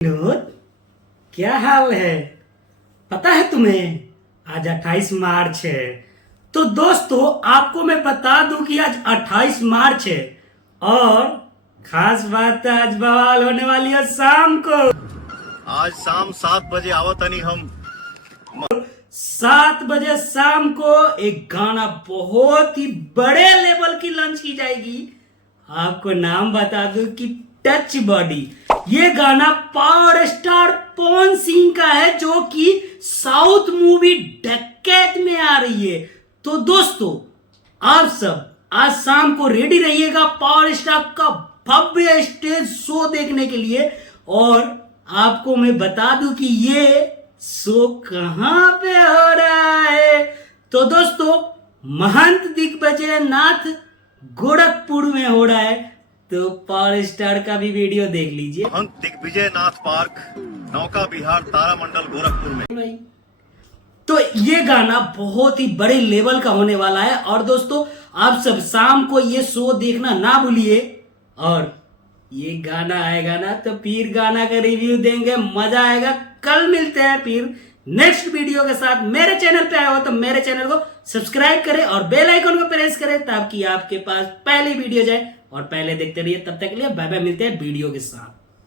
विनोद, क्या हाल है? पता है तुम्हें आज 28 मार्च है। तो दोस्तों आपको मैं बता दूं कि आज 28 मार्च है और खास बात है, आज बवाल होने वाली है शाम को। आज शाम 7 बजे आवतनी हम 7 बजे शाम को एक गाना बहुत ही बड़े लेवल की लॉन्च की जाएगी। आपको नाम बता दूं कि टच बॉडी। ये गाना पावर स्टार पवन सिंह का है जो कि साउथ मूवी डकैत में आ रही है। तो दोस्तों आप सब आज शाम को रेडी रहिएगा पावर स्टार का भव्य स्टेज शो देखने के लिए। और आपको मैं बता दूं कि ये शो कहां पे हो रहा है। तो दोस्तों महंत दिग्विजय नाथ गोरखपुर में हो रहा है। तो पावर स्टार का भी वीडियो देख लीजिए। महंत दिग्विजय नाथ पार्क, नौका विहार, तारामंडल, गोरखपुर में। भाई तो ये गाना बहुत ही बड़े लेवल का होने वाला है। और दोस्तों आप सब शाम को ये शो देखना ना भूलिए। और ये गाना आएगा ना तो फिर गाना का रिव्यू देंगे, मजा आएगा। कल मिलते हैं फिर नेक्स्ट वीडियो के साथ। मेरे चैनल पे आए हो तो मेरे चैनल को सब्सक्राइब करें और बेल आइकन को प्रेस करें ताकि आपके पास पहली वीडियो जाए और पहले देखते रहिए। तब तक के लिए बाय बाय, मिलते हैं वीडियो के साथ।